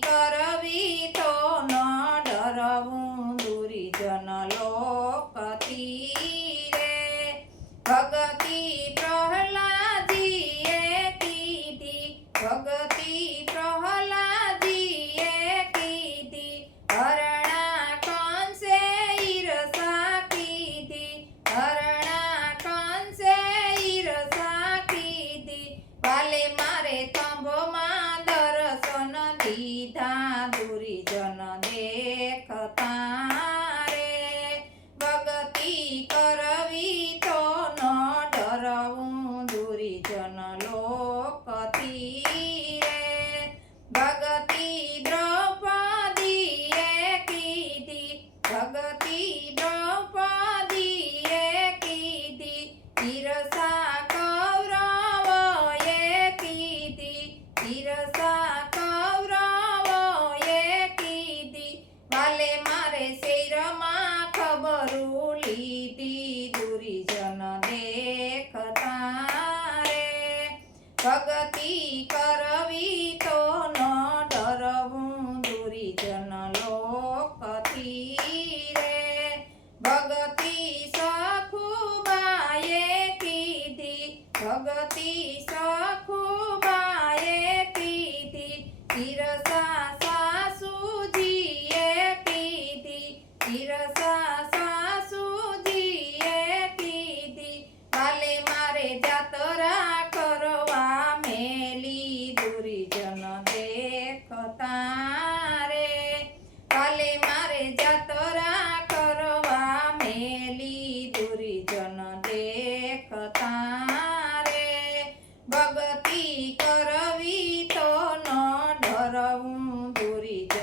કરવી તો ન ડરવું દુર્જન લોકથી રે ભગતિ પ્રહલાદજીએ કીધી ભગતિ પ્રહલાદજીએ કીધી હરણા કંસે ઈર્ષા કીધી હરણા કંસે ઈર્ષા કીધી વાલે મારે તંબોમાં દર્શન દીધા દુર્જન દેખતા રે ભગતિ કરવી તો ન ડરવું દુર્જન લોકથી રે ભગતિ દ્રૌપદીએ કીધી ભગતિ દ્રૌપદીએ કીધી ઈર્ષા કૌરવોએ કીધી ઈર્ષા કૌરવોએ કીધી વાલે મારે શેરમાં ખબરું લીધી દુર્જન દેખતા રે ભગતિ કરવી તો ન ડરવું દુર્જન લોકથી રે ભગતિ સખુબાએ કીધી ભગતિ સખુબાએ કીધી ઈર્ષા સાસુજીએ કીધી ઈર્ષા સાસુજીએ કીધી વાલે મારે જાતરા કરવા મેલી દુર્જન દેખતા રે વાલે મારે જાતરા કરવા મેલી દુર્જન દેખતા રે ભગતિ કરવી તો ન ડરવું દુર્જન